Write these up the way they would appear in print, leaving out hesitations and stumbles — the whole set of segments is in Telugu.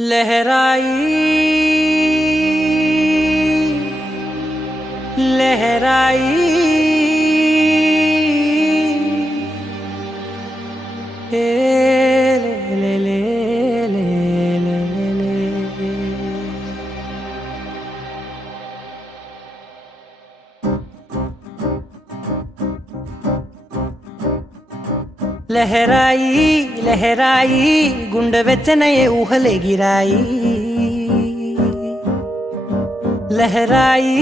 लहराई लहराई ले ले ले ले ले ले लहराई लहराई गुंडे వెచ్చనయే ఊహలే గిరాయి లహరాయి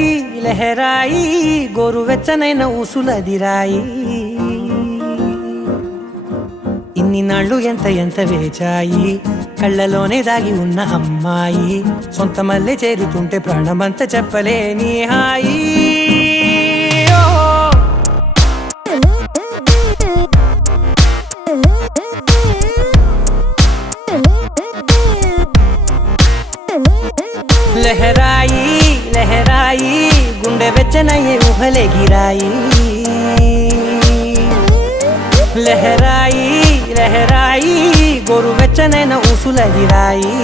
లహరాయి గోరు వెచ్చనైన ఊసులదిరాయి ఇన్ని నాళ్ళు ఎంత ఎంత వేచాయి కళ్ళలోనే దాగి ఉన్న అమ్మాయి సొంత మల్లె చేరుతుంటే ప్రాణమంతా చెప్పలేని హాయి लहराई लहराई गुंडे వెచ్చనయే ఊహలే గిరాయి లహరాయి లహరాయి గోరు వెచ్చనైన ఊసులదిరాయి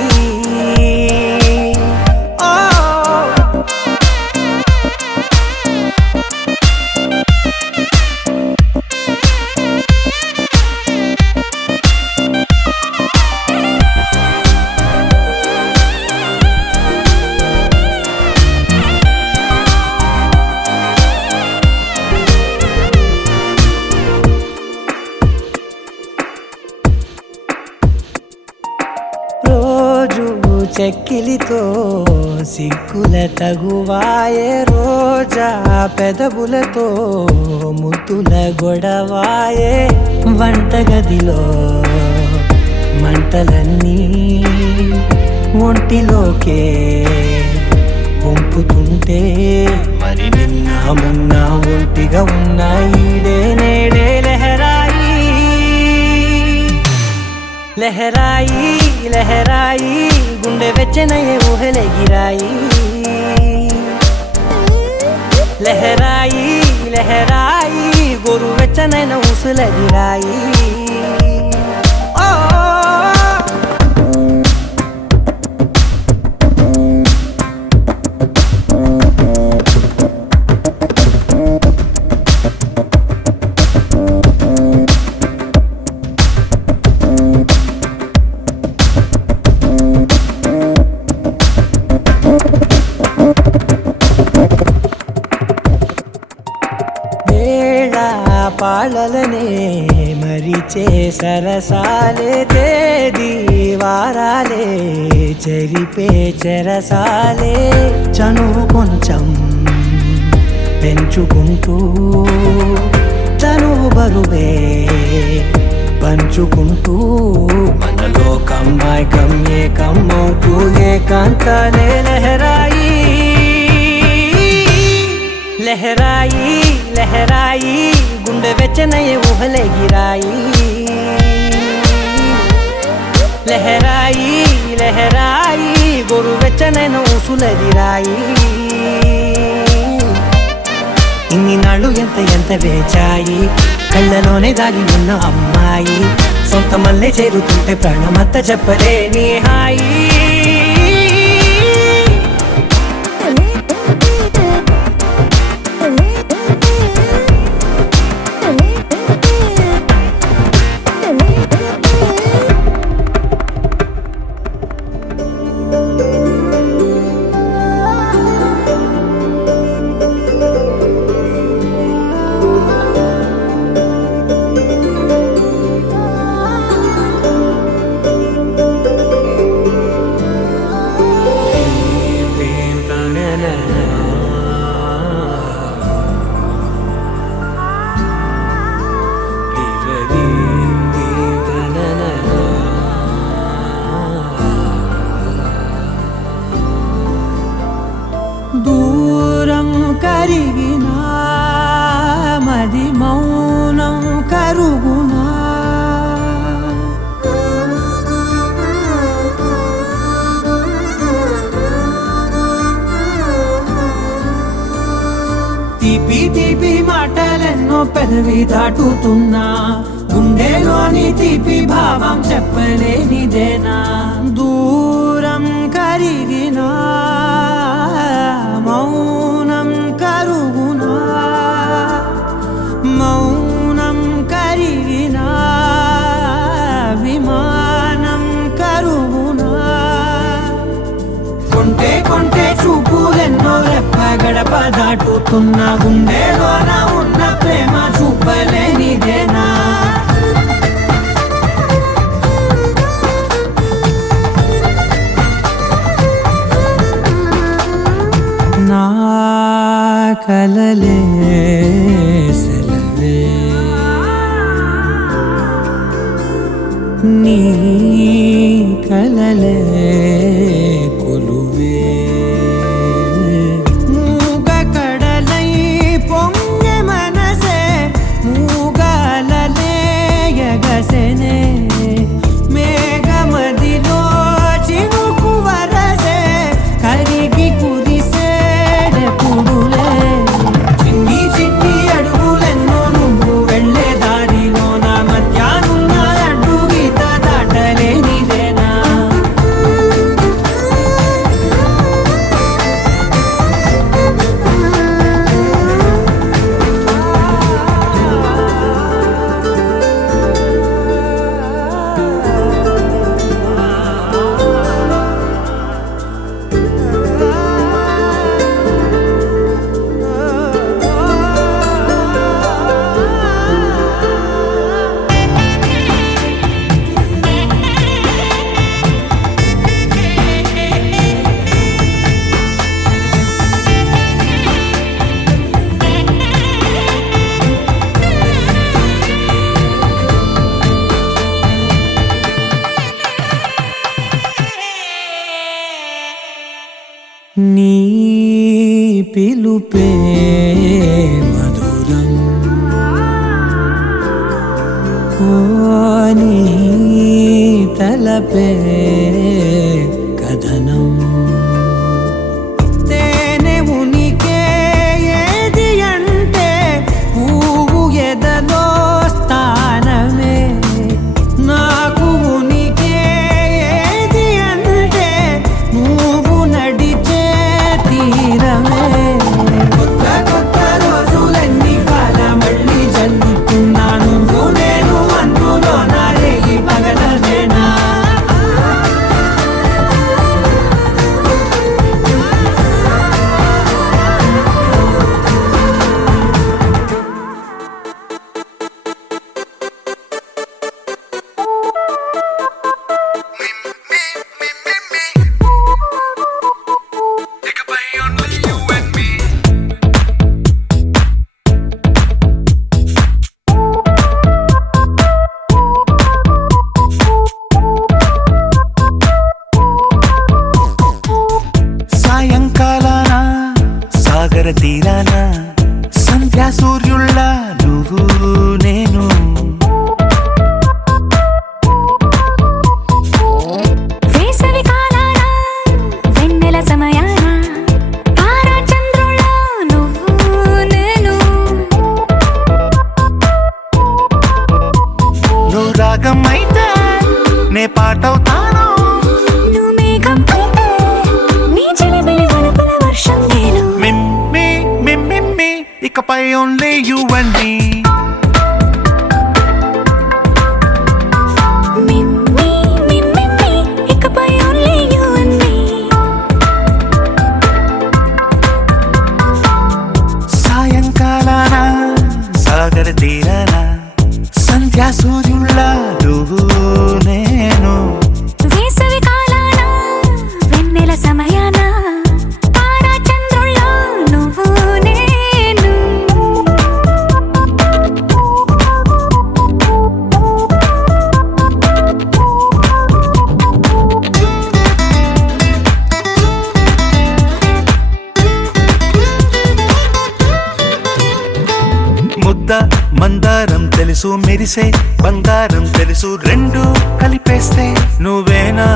చెక్కిలితో సిగ్గుల తగువాయే రోజా పెదవులతో ముద్దుల గొడవాయే వంటగదిలో మంటలన్నీ ఒంటిలోకే వంపుతుంటే మరి నిన్న మొన్న ఒంటిగా ఉన్న ఈడే నేడే లహరాయి లహరాయి లహరాయి గుండె వెచ్చనయే ఊహలే గిరాయి లహరాయి లహరాయి గోరు వెచ్చనైన ఊసులదిరాయి పాలలనే మరిచే సరసాలే తేదీ వారాలే చెరిపే చెరసాలే చనువు కొంచెం పెంచుకుంటూ తనువు బరువే పంచుకుంటూ మనలో కమ్మాయికం ఏకమవుతూ ఏకాంతాలే లహరాయి లహరాయి లహరాయి గుండె వెచ్చనయే ఊహలే గిరాయి లహరాయి లహరాయి గోరు వెచ్చనైన ఊసులదిరాయి ఇన్ని నాళ్ళు ఎంత ఎంత వేచాయి కళ్ళలోనే దాగి ఉన్న అమ్మాయి సొంత మల్లె చేరుతుంటే ప్రాణమంతా చెప్పలేని హాయి దూరం కరిగినా మది మౌనం కరుగునా తీపి తీపి మాటలెన్నో పెదవి దాటుతున్నా గుండెలోని తీపి భావం చెప్పలేనిదేనా దూరం కొంటే చూపులెన్నో రెప్ప గడప దాటుతున్న గుండెలోన ఉన్న ప్రేమ చూపలేనిదేనా నా కలలే సెలవే నీ కలలే కొలువే మూగ కడలై పొంగె మనసే మూగలలే ఎగసెనే మేఘమదిలో చినుకు వరసే కరిగి కురిసేడే పుడులే చిన్ని చిన్ని అడుగులెన్నో నువ్వు వెళ్ళే దారిలో నా మధ్యానున్న అడ్డు గీత దాటలేనిదేనా నీ పిలుపే మధురం ఓ నీ తలపే కథనం తేనె ఉనికే ఏది అంటే పువ్వు ఎదలో స్థానమే నాకు ఉనికే ఏది అంటే నువ్వు నడిచే తీరమే కొత్త కొత్త రోజులన్నీ కాల మళ్ళీ జల్లుతున్నాను నేను అందులో నా రేగి పగలదేనా సాయంకాలాన సాగర తీరాన సంధ్యా సూర్యుళ్ళ నువ్వు నేను వేసవి కాలాన వెన్నెల సమయాన తారా చంద్రుళ్ళ నువ్వు నేను నువ్వు రాగం అయితే నే పాటవుతాను నువ్వు మేఘం అయితే నీ చిలిబిలి వలపుల వర్షం నేను మిమ్మి మిమ్మి ఇకపై ఓన్లీ యు అండ్ మీ మిమ్మి మిమ్మి ఇకపై ఓన్లీ యు అండ్ మీ సాయంకాలాన సాగర తీరాన సంధ్యా సూర్యుళ్ళ నువ్వు నేను వేసవి కాలాన వెన్నెల సమయాన తారా చంద్రుళ్ళ నువ్వు నేను ముద్ద మందారం తెలుసు మెరిసే బంగారం తెలుసు రెండు కలిపేస్తే నువ్వేనా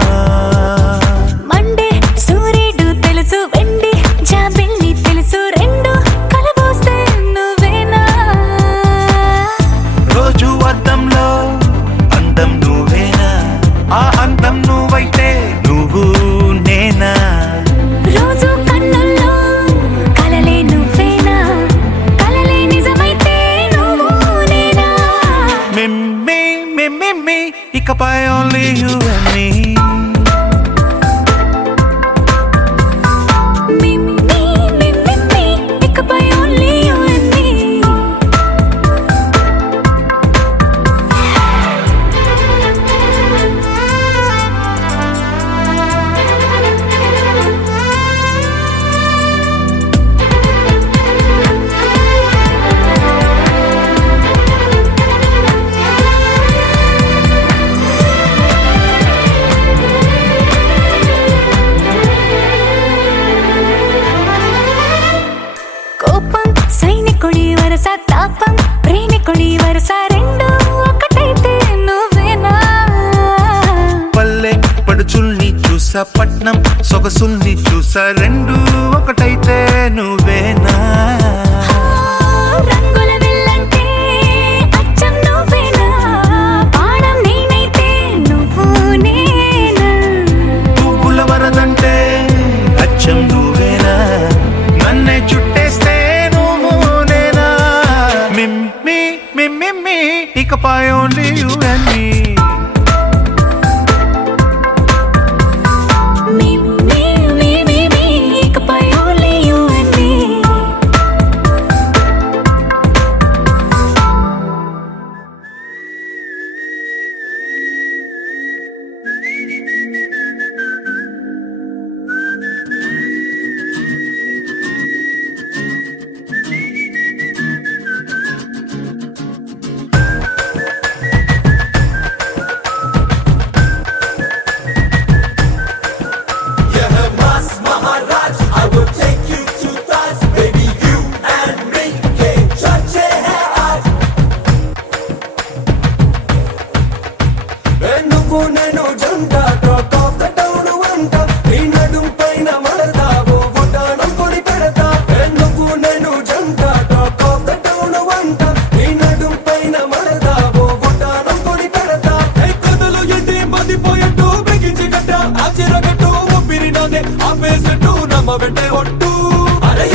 మండే సూర్యుడు తెలుసు వెండి జాబిల్లి తెలుసు రెండు కలబోస్తే నువ్వేనా రోజు అద్దంలో అందం నువ్వేనా ఆ అందం నువ్వైతే నువ్వు నేనా రోజు కన్నుల్లో కలలే నువ్వేనా కలలే నిజమైతే నువ్వు నేనా మిమ్మి ఇకపై ఓన్లీ యు అండ్ మీ పట్నం సొగసుల్ని చూసా రెండు ఒకటైతే నువ్వేనా రంగుల వెల్లంటే అచ్చం నువ్వేనా పాడం నేనైతే నువ్వు నేనా పువ్వుల వరదంటే అచ్చం నువ్వేనా నన్నే చుట్టేస్తే నువ్వు నేనా మిమ్మి మిమ్మి ఇకపై ఓన్లీ యు అండ్ మీ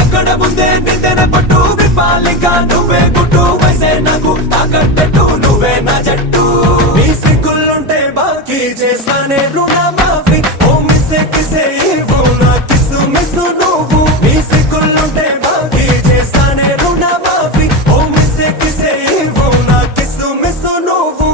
ఎక్కడ ముందే నిందెన పట్టు విపాలిక నువ్వే గుట్టు వయసే నాకు తాకట్టట్టు నువ్వే నా జట్టు నీ సిగ్గులుంటే బాకీ చేస్తానే రుణా మాఫీ ఓ మిస్సే కిసే ఇవ్వు నా కిస్సు మిస్సు నువ్వు నీ సిగ్గులుంటే బాకీ చేస్తానే రుణా మాఫీ ఓ మిస్సే కిసే ఇవ్వు నా కిస్సు మిస్సు నువ్వు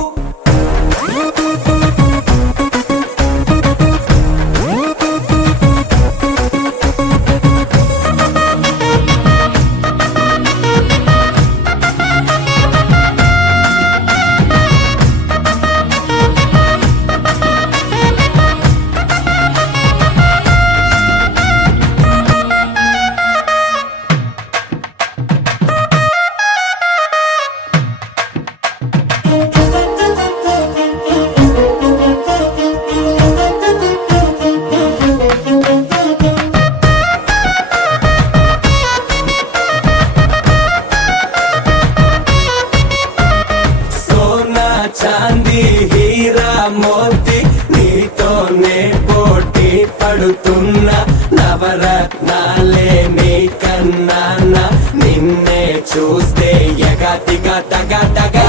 చాందీ హీరా మోతి నీతోనే పోటీ పడుతున్నా నవరత్నాలే నీ కన్నాన నిన్నే చూస్తే ఎగతిగా తగా తగా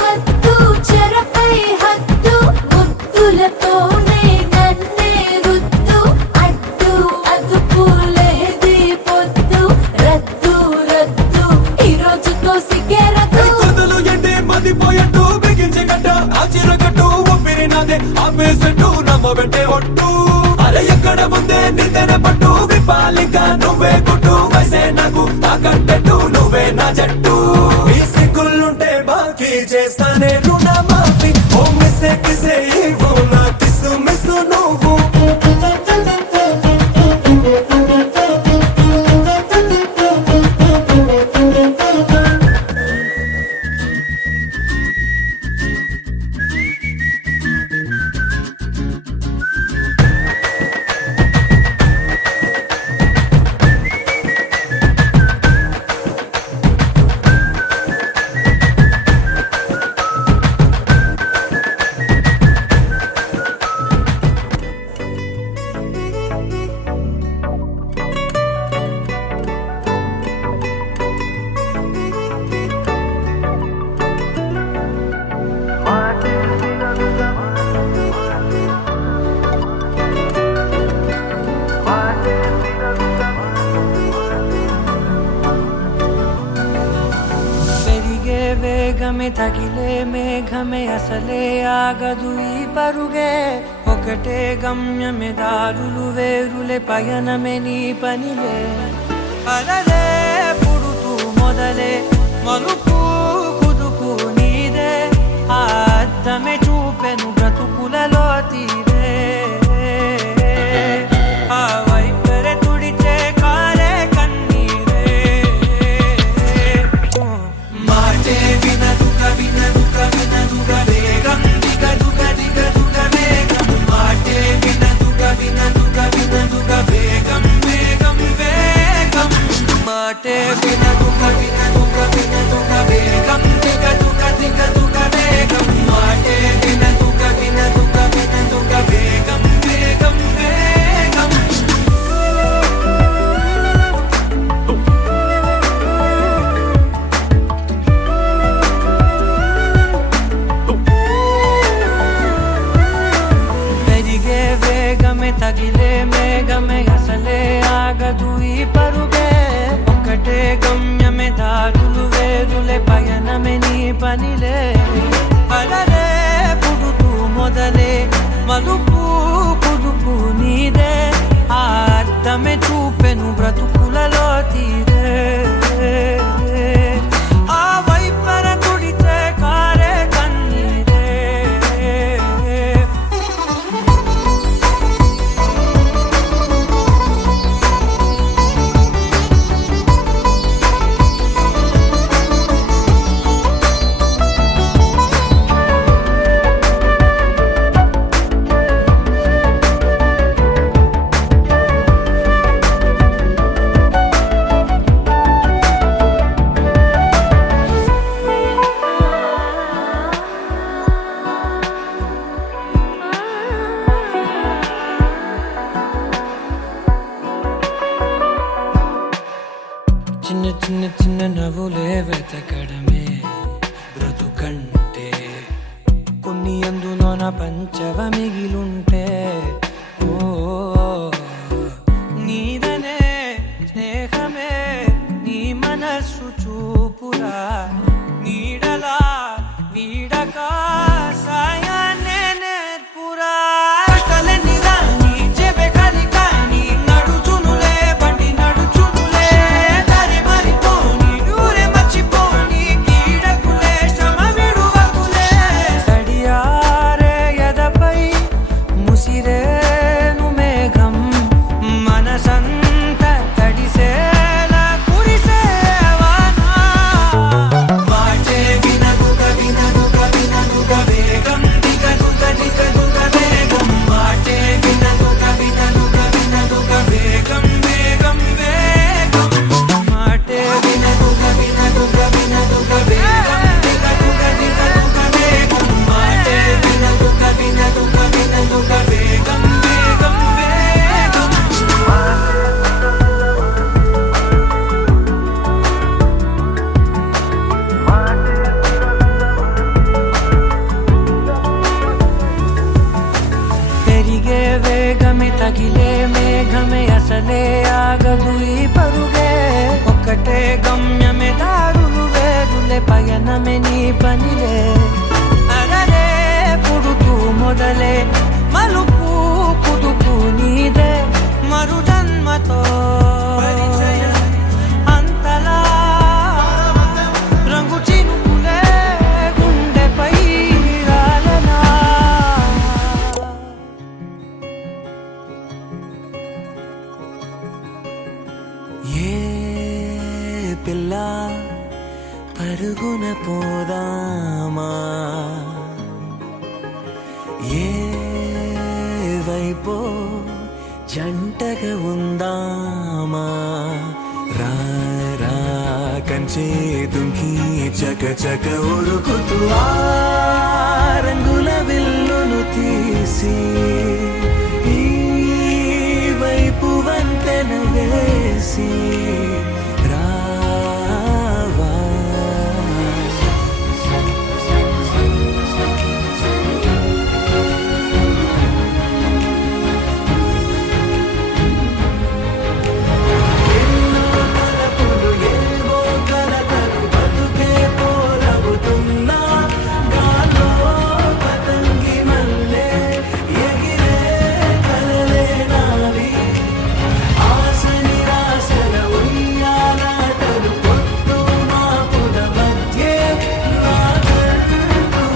వద్దు చెరపై హద్దు ముద్దులతోనే నన్నే రుద్దు అడ్డు అదుపు లేది పొద్దు రద్దు రద్దు ఈ రోజుతో సిగ్గేరదు కొదలు ఎండి మదిపోయట్టు బిగించే గడ్డ ఆ చిరగట్టు ఒప్పిరి నాదే ఆపేసట్టు నమ్మబెట్టే ఒట్టు అరే ఎక్కడ ముందే నిందెన పట్టు విపాలిక నువ్వే గుట్టు వయసే నాకు తాకట్టట్టు నువ్వే నా జట్టు ఈ సిగ్గులుంటే బాకీ చేస్తానే రుణా మాఫీ ఓ మిస్సే కిసే ఇవ్వు నా కిస్సు మిస్సు నువ్వు వేగమే తగిలే మేఘమే అసలే ఆగదు ఈ పరుగే ఒకటే గమ్యమే దారులు వేరులే పయనమే నీ పనిలే అలలే పుడుతూ మొదలే మలుపు కుదుపు నీదే ఆ అద్దమే చూపెను బ్రతుకులలో తీరే ఆ వైపరే తుడిచే కారే కన్నీరే మాటే వినదుక వినదుక వినదుక వేగం దిగదుక దిగదుక వేగం మాటే వినదుక వేగమే తగిలే మేఘమే అసలే ఆగదు ఈ పరుగే ఒకటే గమ్యమే దారులు వేరులే పయనమే నీ పనిలే అలరే పుడుతూ మొదలే మలుపు పుదుపు నీదే ఆ అర్థమే చూపెను బ్రతుకులలో తీరే ఆ వైపర తుడితే కారే కన్నీరే చిన్న చిన్న చిన్న నవ్వులే వెతకడమే బ్రతుకంటే కొన్ని అందులోన పంచవ మిగిలుంటే ఓ నీదనే స్నేహమే నీ మనస్సు చూపురా నీడలా వీడక సాయాన్నే నేర్పురా కలని రాని చెబె కలి కాని నడుచునులే బండి నడుచునులే దారి మరిపోని ఊరే మర్చిపోని కీడకులే శ్రమ విడువకులే తడియారే ఎదపై ముసిరేను మేఘం మనసంత తడిసేలా కురిసేవానా వాటే వినదుగ వినదుగ వినదుగ వేగం దిగదుగ దిగదుగ వేగం వాటే వినదుగ వినదుగ వినదుగ వేగం వేగం వేగం మాటే వినదుగ వినదుగ వినదుగ వేగం దిగదుగ దిగదుగ వేగం మాటే వినదుగ వినదుగ వినదుగ వేగం వేగం వేగం పెరిగే వేగమే తగిలే మేఘమే అసలే ఆగదు ఈ పరుగే ఒక్కటే గమ్యమే దారులు వేరులే పయనమే నీ పనిలే అరరే పుడుతూ మొదలే మలుపు కుదుపు నీదే మరు జన్మతో అంతలా రంగు చినుకులే గుండెపై రాలనా ఏ పిల్ల పరుగున పోదామా ఏ వైపో జంటగా ఉందామా రా రా కంచే దుంకి చక చక ఉరుకుతూ ఆ రంగుల విల్లును తీసి ఈ వైపు వంతెన వేసి రావా ఎన్నో తలపులు ఏవో కలతలు బతుకే పోలవుతున్నా గాలో పతంగి మల్లె ఎగిరే కలలే నావి ఆశ నిరాశల ఉయ్యాలాటలు పొద్దు మాపుల మధ్యే నా కళ్ళు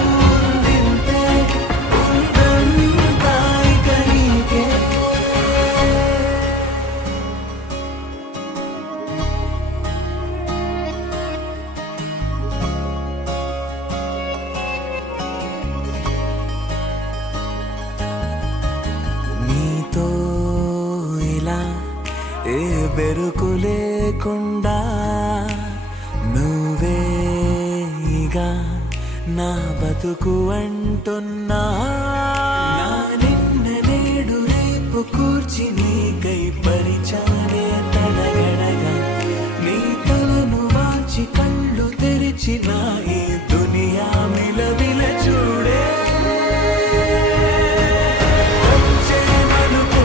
ఉందింతే ఉందంతా ఇక నీకే నీతో ఇలా ఏ బెరుకు లేకుండా నువ్వేగా నా బతుకు అంటున్నా నా నిన్న నేడు రేపు కూర్చి నీకై పరిచానే తడగడగా నీ తలను వాచి కళ్ళు తెరిచిన ఈ దునియా మిలమిల చూడే వచ్చే మలుపు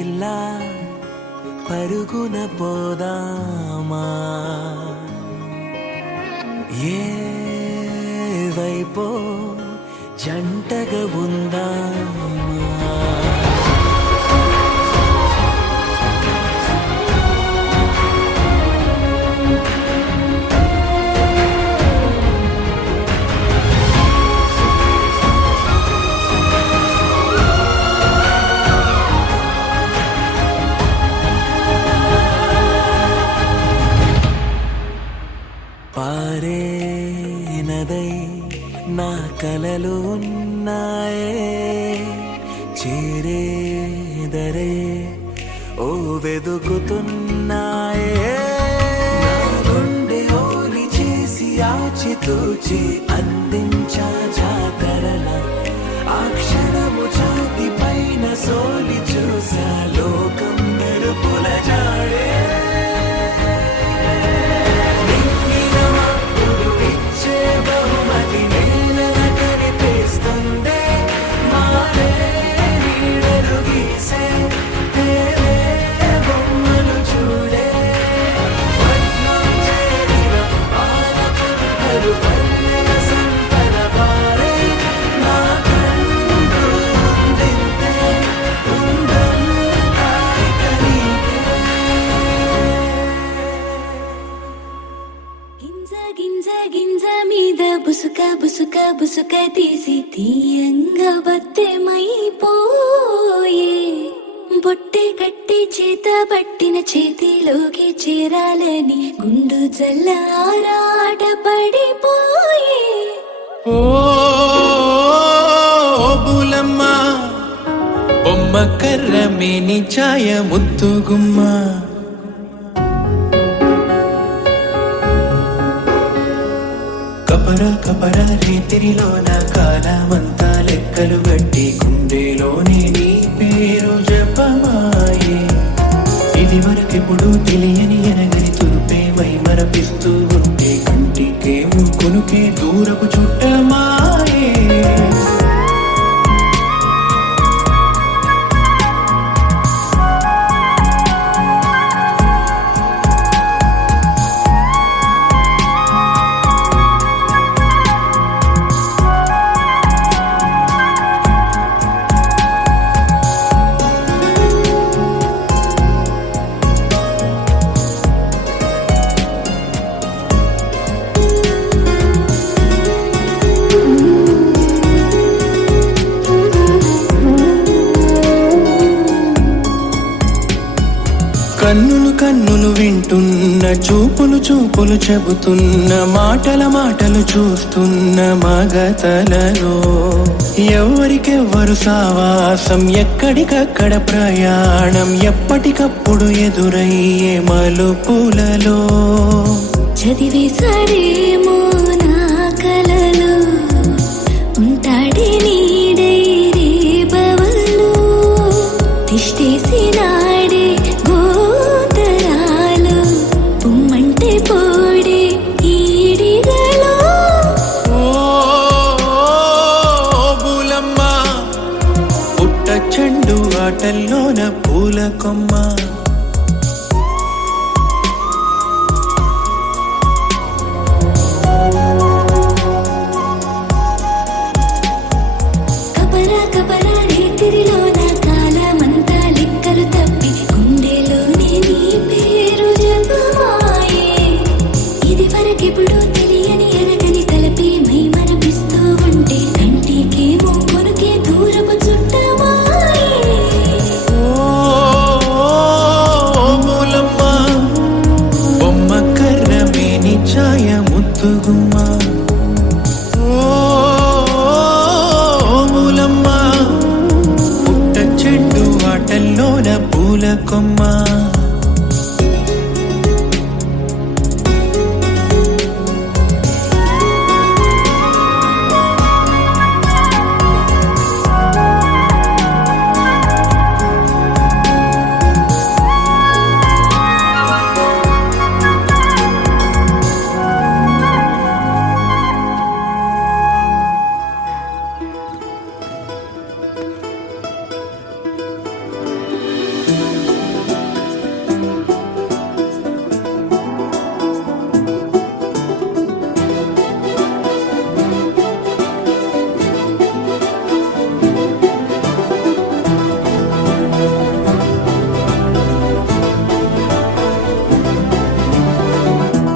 పిల్ల పరుగున పోదామా ఏ వైపో జంటగా ఉందామా పారే నదై నా కలలు ఉన్నాయే చేరేదరే ఓ వెదుకుతున్నాయే నా గుండె ఓలి చేసి ఆచితూచి అందించా జాతరల ఆ క్షణము ఛాతి పైన సోలి చూసా లోకం మెరుపుల జాడే బుసుక బుసుక బుసుక తీసి తీయంగా బత్తెమైపోయే బొట్టె కట్టి చేత పట్టిన చేతిలోకి చేరాలని గుండు జల్ల ఆరాట పడిపోయే ఓ బులమ్మ బొమ్మ కర్ర మేని ఛాయ ముద్దుగుమ్మ కపర కపర రేతిరిలోన కాలమంతా లెక్కలు గట్టి గుండెలోని నీ పేరు జపమాయే ఇది వరకెప్పుడు తెలియని ఎనగని తురుపే మై మరపిస్తూ ఉంటే కంటికేమో కొనుకే దూరపు చుట్టమాయే కన్నులు కన్నులు వింటున్న చూపులు చూపులు చెబుతున్న మాటల మాటలు చూస్తున్న మగతలలో ఎవరికెవ్వరు సావాసం ఎక్కడికక్కడ ప్రయాణం ఎప్పటికప్పుడు ఎదురయ్యే మలుపులలో చదివేశాడేమో నా కలలో ఉంటాడే నీడై రేపవల్లో తిష్టేసి నాడే గోతరాలు పుమ్మంటే పోడే ఈడిగలో ఓ బులమ్మ పుట్ట చెండు ఆటల్లోన పూల కొమ్మ కపరా కపరా రేతిరిలోన కాలమంతా లెక్కలు తప్పి గుండెలోనే నీ పేరు జపమాయే ఇది వరకెప్పుడు తెలియని ఎరగని తలపి మై మరపిస్తూ ఉంటే కంటికేమో కొనుకే దూరపు చుట్టమాయే ఓ బులమ్మ బొమ్మ కర్ర మేని ఛాయ ముద్దుగుమ్మ ఓ బులమ్మ పుట్ట చెండు ఆటల్లోన పూల కొమ్మ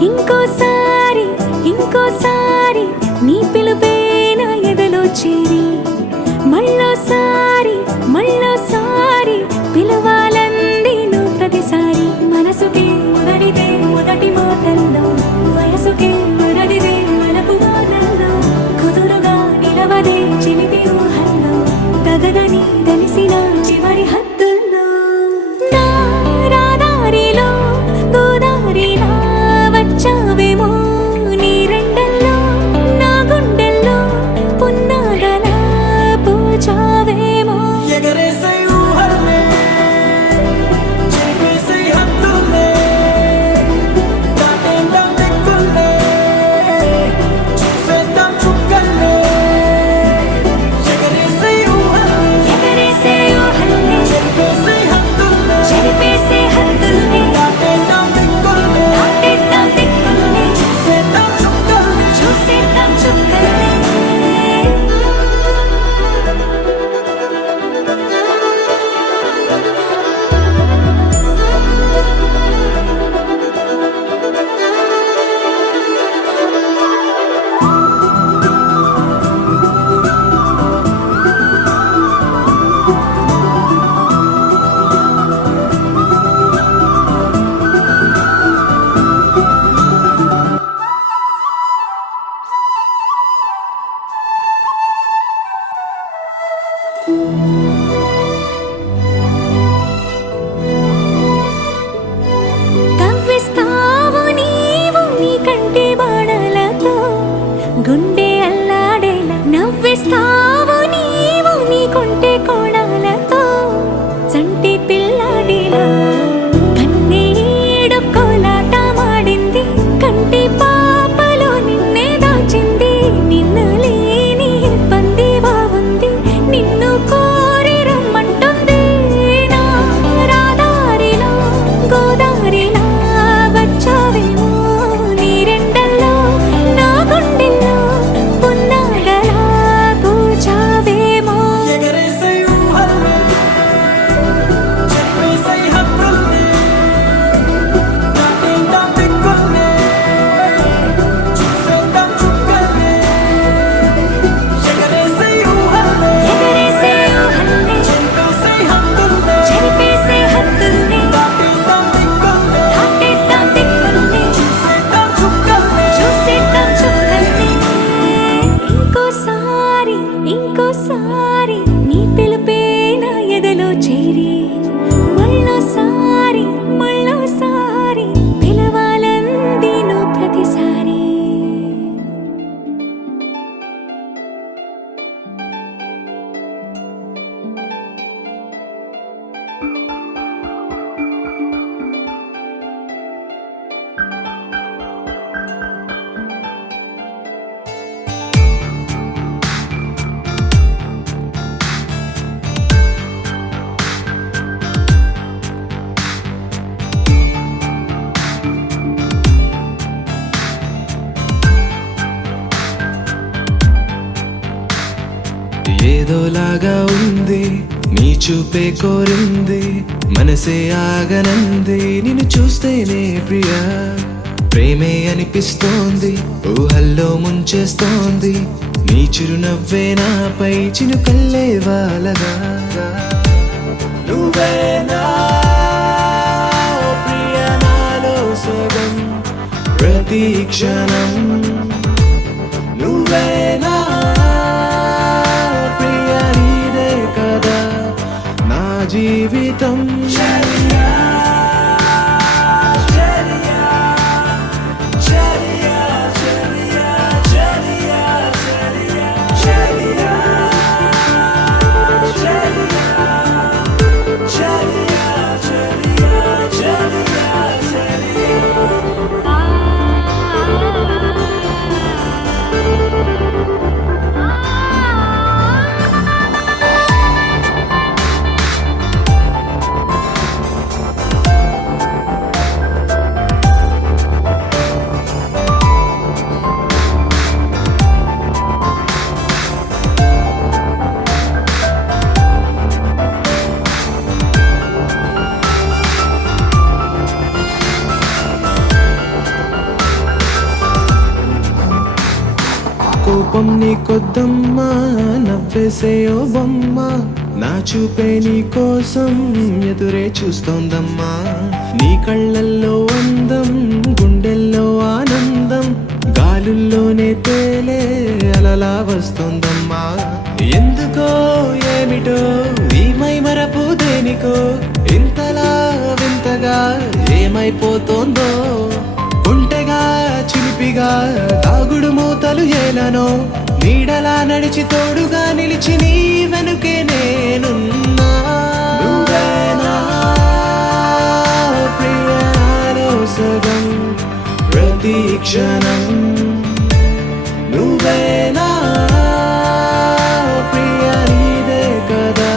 ఇంకోసారి ఇంకోసారి నీ పిలుపే నా ఎదలో చేరి మళ్ళోసారి మళ్ళోసారి పిలవాలంది నువ్వు ప్రతిసారి మనసుకే మొదటిదే మొదటి మాటల్లో వయసుకే మొదటిదే మలపు వానల్లో కుదురుగా నిలవదే చిలిపి ఊహల్లో తగదని తెలిసిన చివరి హద్దుల్లో నా రాదారిలో గోదారిలా వచ్చావేమో నీ రెండల్లో నా గుండెల్లో పున్నాగలా పూచావేమో ఎగరేసే ఊహల్లే చేసే హద్దుల్లే దాటేద్దాం దిక్కుల్లే చూసేద్దాం చుక్కల్లే ఎగరేసే ఊహల్లే చేసే హద్దుల్లే చెరిపేసే హద్దుల్ని దాటేద్దాం దిక్కుల్లే చూసేద్దాం చుక్కల్లే చూసేద్దాం చుక్కల్ని కవ్విస్తావు నీవు నీ కంటి బాణలతో గుండె అల్లాడేలా నవ్విస్తావు నీవు నీ కొంటె కోణాలతో చంటి పిల్లాడిలా కన్నీడు కోలాట మాడింది కంటి పాపలో నిన్నే దాచింది నిన్ను లేని ఇబ్బంది బాగుంది నిన్ను కోరి రమ్మంటుంది నా రాదారిలో గోదారిలా వచ్చావేమో నీ రెండల్లో నా గుండెల్లో పున్నాగలా పూచావేమో ఎగరేసే ఊహల్లే చేసే హద్దుల్లే దాటేద్దాం దిక్కుల్లే చూసేద్దాం చుక్కల్లే ఎగరేసే ఊహల్లే చేసే హద్దుల్లే చెరిపేసే హద్దుల్ని దాటేద్దాం దిక్కుల్లే చూసేద్దాం చుక్కల్లే చూసేద్దాం చుక్కల్ని ఇంకోసారి ఇంకోసారి నీ పిలుపే నా ఎదలో చేరి మళ్ళోసారి మళ్ళోసారి పిలవాలంది నువ్వు ప్రతిసారి ఏదోలాగా ఉంది నీ చూపే కోరింది మనసే ఆగనంది నిన్ను చూస్తేనే ప్రియా ప్రేమే అనిపిస్తోంది ఊహల్లో ముంచేస్తోంది నీ చిరునవ్వే నాపై చినుకల్లే వాలగా నువ్వేనా ఓ ప్రియా నాలో సగం ప్రతి క్షణం నువ్వేనా ప్రియా నీదే కదా నా జీవితం కోపం నీకొద్దమ్మా, నవ్వేసేయో బొమ్మ, నా చూపే నీ కోసం ఎదురే చూస్తోందమ్మా. నీ కళ్ళల్లో అందం, గుండెల్లో ఆనందం, గాలుల్లోనే తేలే అలలా వస్తోందమ్మా. ఎందుకో ఏమిటో ఈ మైమరపు దేనికో ఇంతలా వింతగా ఏమైపోతోందో. ఒంటెగా చిలిపిగా తాగుడు మూతలు ఏలనో, నీడలా నడిచి తోడుగా నిలిచి నీ వెనుకే నేనున్నా. నువ్వేనా ప్రియాలో సగం ప్రతి క్షణం, నువ్వేనా ప్రియా నీదే కదా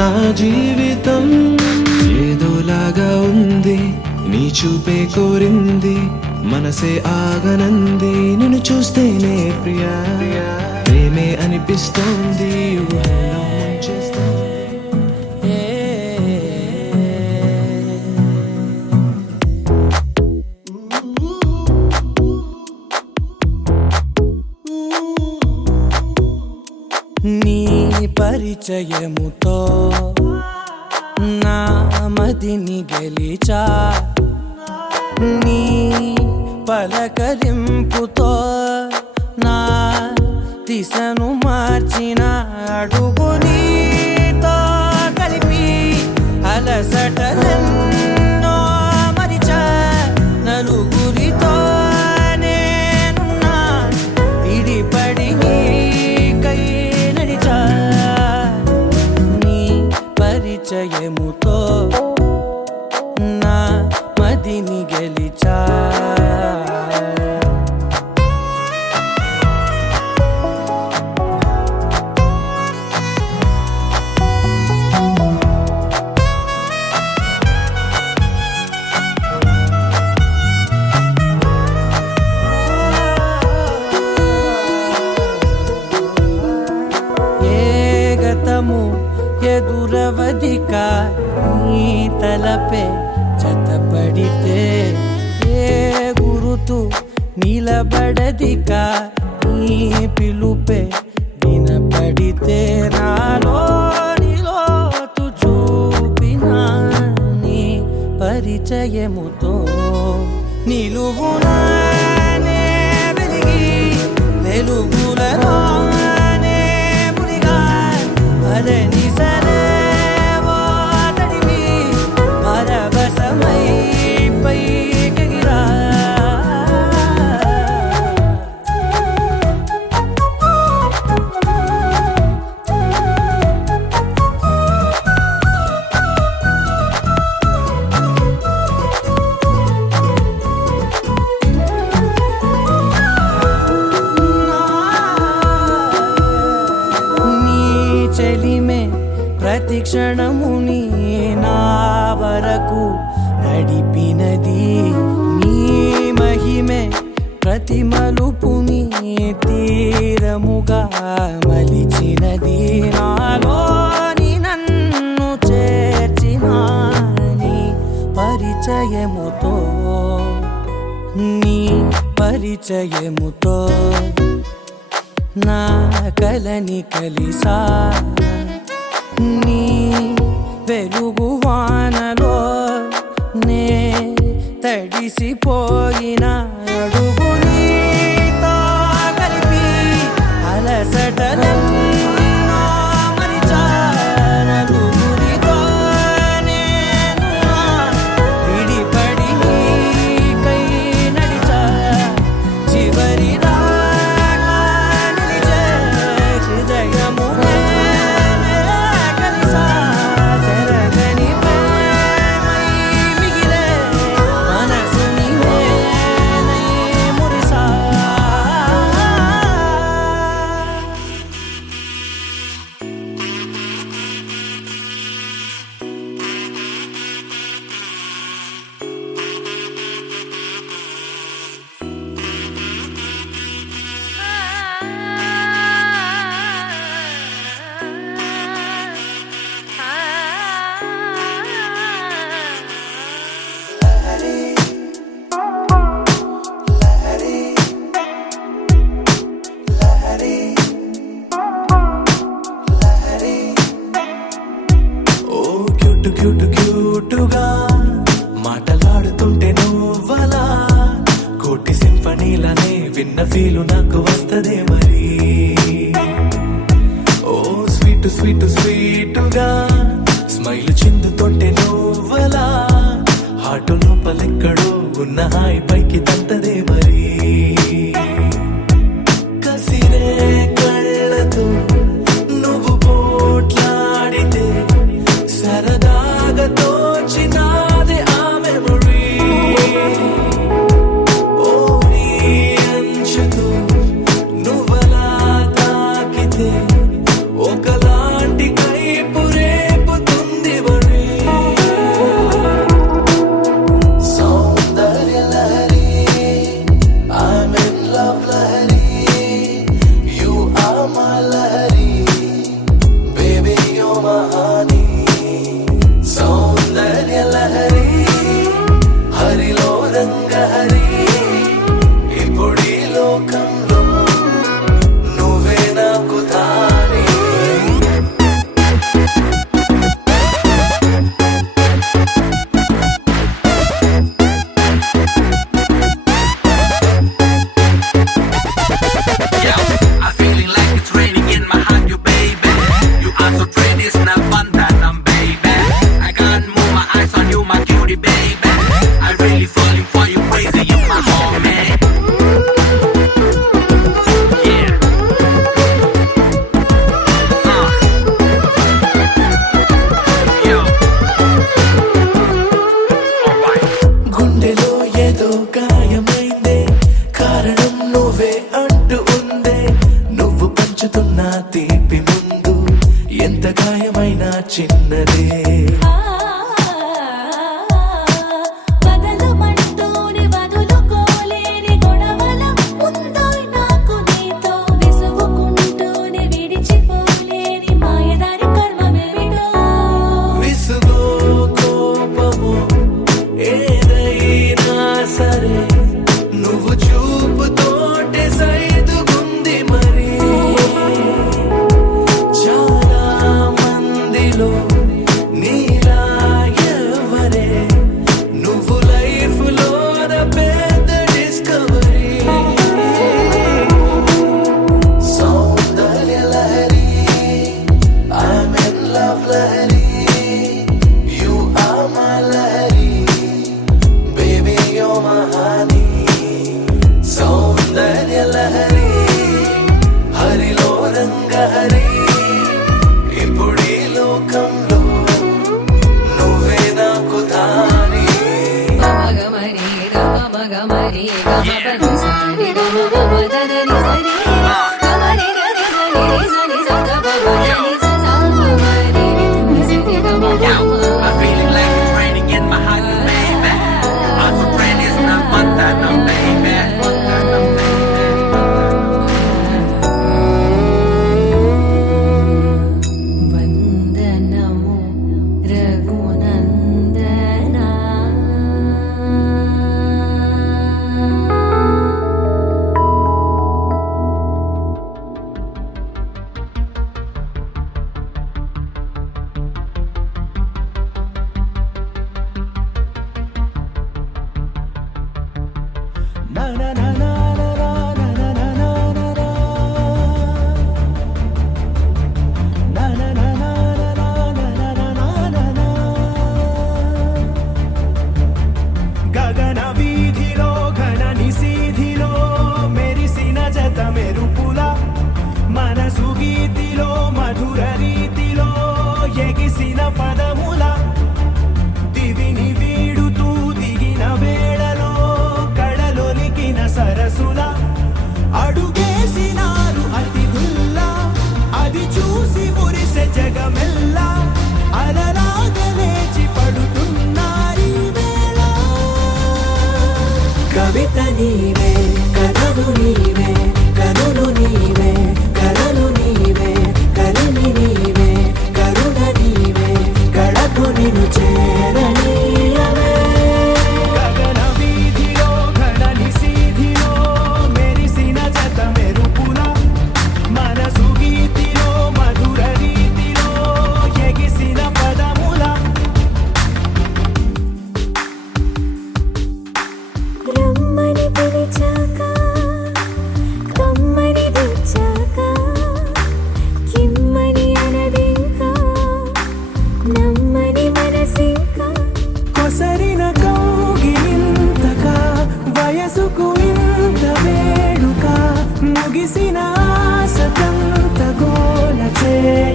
నా జీవితం. ఏదోలాగా ఉంది నీ చూపే కోరింది, మనసే ఆగనంది నిన్ను చూస్తేనే ప్రియా. ప్రేమే అనిపిస్తోంది, ఊహల్లో ముంచేస్తోంది. నీ పరిచయముతో నా మదిని గెలిచా, నీ పలకరింపుతో నా దిశను మార్చిన అడుగు నీతో కలిపి అలసటలెన్నో మరిచా. నలుగురితో నేనున్నా ఇడిపడి నీకై నడిచా. నీ పరిచయముతో నా మదిని గెలిచా. ఏ గతము ఎదురవదిక నీ తలపే జతపడితే, ఏ గురుతు నిలబడదిక నీ పిలుపే వినపడితే. నాలో నిలోతు చూపిన నీ పరిచయముతో నిలువునానే వెలిగి వెలుగులలోనే మునిగా. అదని సరేవో తడివి పరవశమై పైకెగిరా. నీ చెలిమే ప్రతి క్షణము నీ నా వరకు నడిపినది, నీ మహిమే ప్రతి మలుపుని తీరముగా మలిచినది. నాలోని నన్ను చేర్చిన నీ పరిచయముతో, నీ పరిచయముతో నా కలని కలిసా. నీ వెలుగు వానలో నే తడిసిపోయిన అడుగు నీతో కలిపి అలసటలెన్నో మరిచా. నలుగురితో నేనున్నా విడిపడి నీకై నడిచా. చివరి దాకా నిలిచే హృదయము నేనే కలిసా. క్యూట్ క్యూట్ క్యూటుగా మాటలాడుతుంటే నువ్వలా కోటి సింఫనీలనే విన్న ఫీలు నాకు వస్తదే మరి ఓ స్వీట్ స్వీట్ స్వీటుగా స్మైల్ చిందుతుంటే నువ్వలా హాటు లోపలెక్కడో ఉన్న హాయి పైకి తంతదే మరి కసిరే కళ్ళతో నువ్వు పోట్లాడితే సరదాగా తోచినాదే ఆ మెమరీ ఓ నీ అంచుతో నువ్వలా తాకితే ఒకలాంటి కైపు రేపుతుంది మరి సౌందర్య Lahari I'm in love Lahari You are my Lahari Baby you're my honey సౌందర్య లహరి హరిలో రంగ హరి ఇప్పుడీ లోకంలో నువ్వే నాకు తానే I'm feeling like it's raining in my heart, you baby. You are so pretty, it's not fun that I'm baby. I can't move my eyes on you, my cutie baby. I really falling for you, crazy, you my homie. Yeah. Yo. Alright. గుండెలో ఏదో గాయమైందే కారణం నువ్వే అంటూ ఉందే నువ్వు పంచుతున్న తీపి ముందు ఎంత గాయమైనా చిన్నదే వదలమంటూనే వదులుకోలేని గొడవల ఉందో నాకు నీతో విసుగుకుంటూనే విడిచిపోలేని మాయదారి కర్మమేమిటో విసుగో కోపము ఏదైనా సరే నువ్వు చూపుతోటే సైదుగుంది మరి చాలా మందిలో నీలా ఎవరే నువ్వు లైఫ్ లోన పెద్ద discovery Soundarya Lahari I'm in love Lahari You are my Lahari Baby you're my honey సౌందర్య లహరి హరిలో రంగ హరి ఇప్పుడీ లోకంలో నువ్వే నాకు దారి గమగమరి గమగమరి గమపని సారి గమపదని సరి గమరి గరి గరి సరి సగమరి సగమరి సరి Yo, గమగమ I'm feeling like it's raining in my heart, you baby. I'm so pretty, it's not fun that I'm baby. వందనము రఘునందనా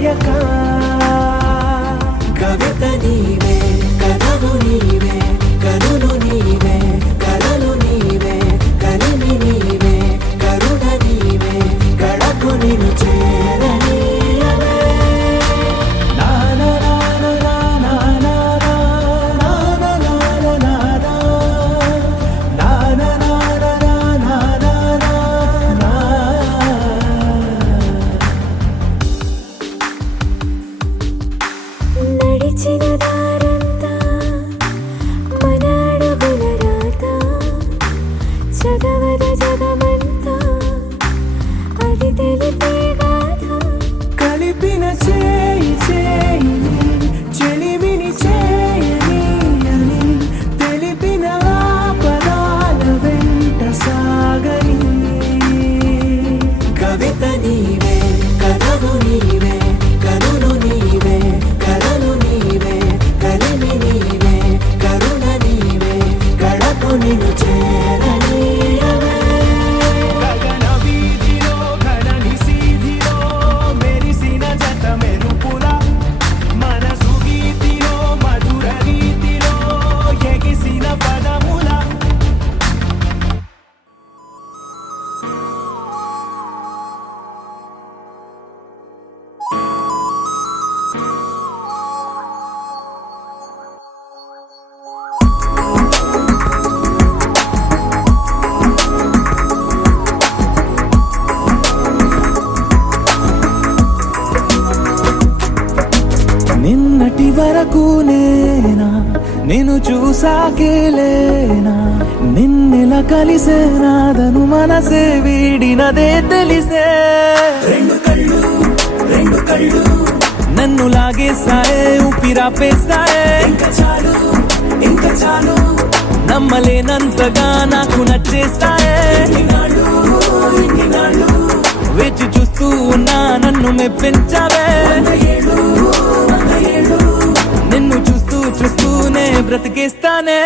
తెలియక కవిత నీవే కథవు నీవే కనులు నీవే కలలు నీవే కలిమి నీవే కరుణ నీవే కడకు నిన్ను చేరనీయవే నడిచిన దారంతా మన అడుగుల రాత చదవద జగమంతా అది తెలిపే గాథ కలిపిన చేయి చేయిని చెలిమిని చేయని అని తెలిపిన పదాల వెంట సాగని కవిత నీవే కథవు నీవే కనులు నీవే కలలు నీవే కలిమి నీవే కరుణ నీవే కడకు నిన్ను చేరనీయవే గగన వీధిలో ఘనని సీధిలో మెరిసిన జత మెరుపుల మనసు గీతిలో మధుర రీతిలో ఎగిసిన పదముల నిన్నటి వరకు నేనా నేను చూసాకేలేనా నిన్నెలా కలిసేనాదను మనసే వీడినదే తెలిసే రెండు కళ్ళు నన్ను లాగేసాయే ఊపిరాపేసాయే ఇంకా చాలు నమ్మలేనంతగా నాకు నచ్చేసాయే ఇన్ని నాళ్ళు వేచి చూస్తూ ఉన్నా నన్ను మెప్పించావే ఏళ్ళు నిన్ను చూస్తూ చూస్తూనే బ్రతికేస్తానే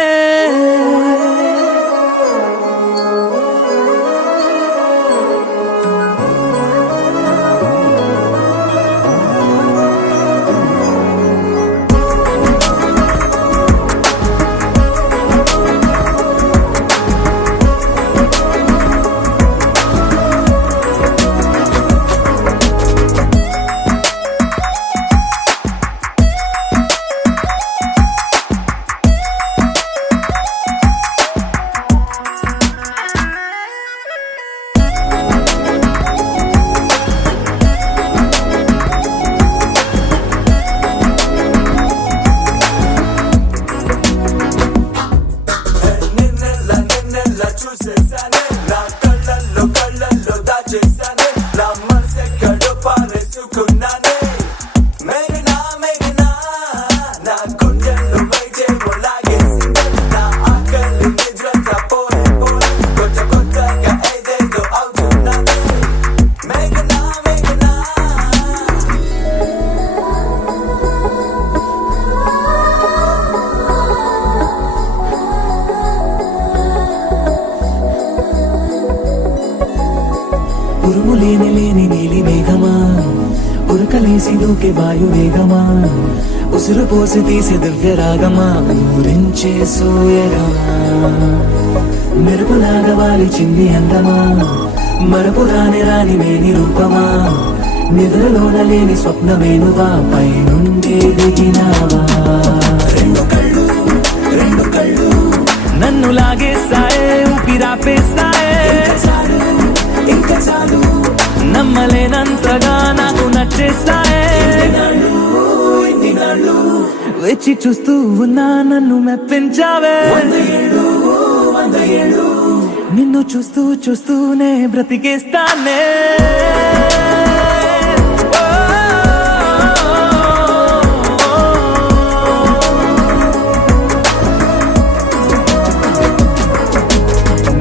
నిన్నెల్లా చూసేసానే నా కళ్ళల్లో దాచేసానే నా మనసెక్కడో పారేసుకున్నానే మేఘనా నా గుండెల్లో వైద్యం లాగేసిందే నా ఆకలి నిద్రంతా పోయి కొత్తగా ఏదేదో అవుతున్నానే మేఘనా ఉరుము లేని నీలి మేఘమా ఉరకలేసి దూకే వాయు వేగమా ఉసురు పోసి తీసే దివ్య రాగమా ఊరించే సూయగమా మెరుపులాగా వాలి చింది అందమా మరపు రాని మేని రూపమా నిద్రలోన లేని స్వప్నమేనువా పై నుండి దిగినావా రెండు కళ్ళు నన్ను లాగేసాయే ఊపిరాపేసాయే ఇంకా చాలు నమ్మలేనంతగా నాకు నచ్చేసాయే ఇన్ని నాళ్ళు వేచి చూస్తూ ఉన్నా నన్ను మెప్పించావే ఏళ్ళు నిన్ను చూస్తూ చూస్తూనే బ్రతికేస్తానే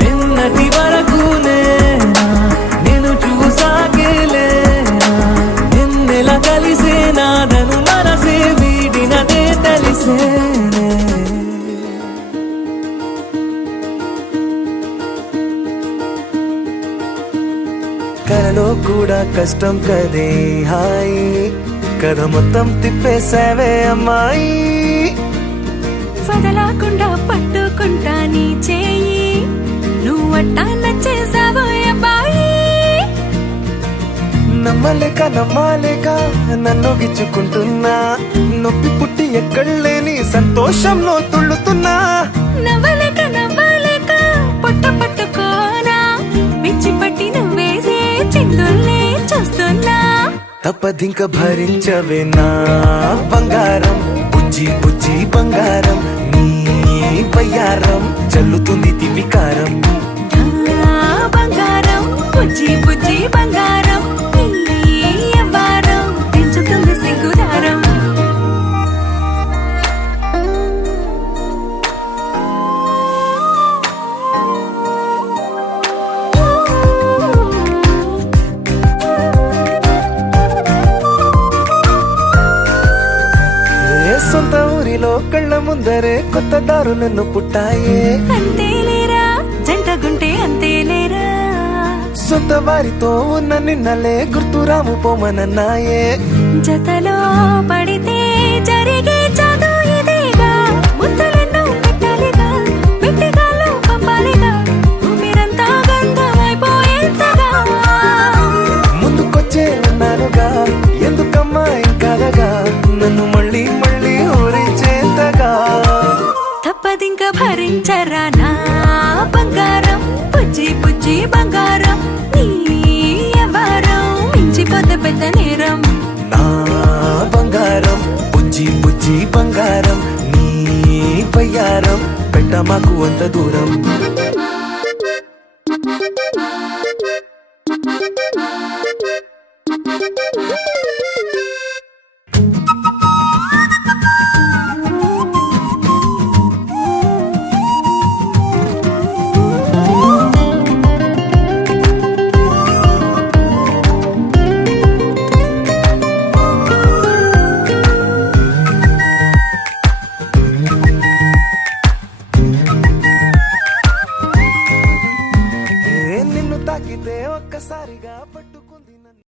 నిన్నటి వరకు నేనా నేను చూసాకేలేనా నిన్నెలా కలిసేనాదను మనసే వీడినదే తెలిసేనే కలలో కూడా కష్టం కదే హాయి కథ మొత్తం తిప్పేసావే అమ్మాయి. వదలకుండా పట్టుకుంటా నీ చేయి, నువ్వట్టా నచ్చేసావో అబ్బాయి. నమ్మలేక నమ్మాలేక నన్ను గిచ్చుకుంటున్నా, నొప్పి పుట్టి ఎక్కడలేని సంతోషంలో తుళ్ళుతున్నా. నవ్వలేక నవ్వలేక పొట్ట పట్టుకోనా, పిచ్చి పట్టి నువ్వేసే చిందుల్నే చూస్తున్నా. తప్పదింక భరించవే నా బంగారం, బుజ్జి బుజ్జి బంగారం. నీ వయ్యారం చల్లుతుంది తివికారం. నా బంగారం బుజ్జి బుజ్జి బంగారం, నీ యవ్వారం పెంచుతుంది సిగ్గుదారం. సొంత ఊరిలో కళ్ళ ముందరే కొత్త దారులను పుట్టాయే. అంతేలేరా జంటగుంటే అంతేలేరా, సొంత వారితో ఉన్న నిన్నలే గుర్తురాము పోమనన్నాయే. జతలో పడితే జరిగే చదు ఇదేగా, ముద్దలెన్నో పెట్టాలిగా, పెట్టిగాల్లో పంపాలిగా, మీరంతా గంధమైపోయేంతగా. ముందుకొచ్చే ఉన్నానుగా, ఎందుకమ్మా ఇంకాదగా, నన్ను మళ్ళీ మళ్ళీ ఊరించేంతగా. తప్పదింక భరించరా నా బంగారం, బుజ్జి బుజ్జి బంగారం. నీ యవ్వారం మించిపోతే పెద్ద నేరం. నా బంగారం బుజ్జి బుజ్జి బంగారం, నీ వయ్యారం పెట్ట మాకు అంత దూరం. నిన్ను తాకితే ఒక్కసారిగా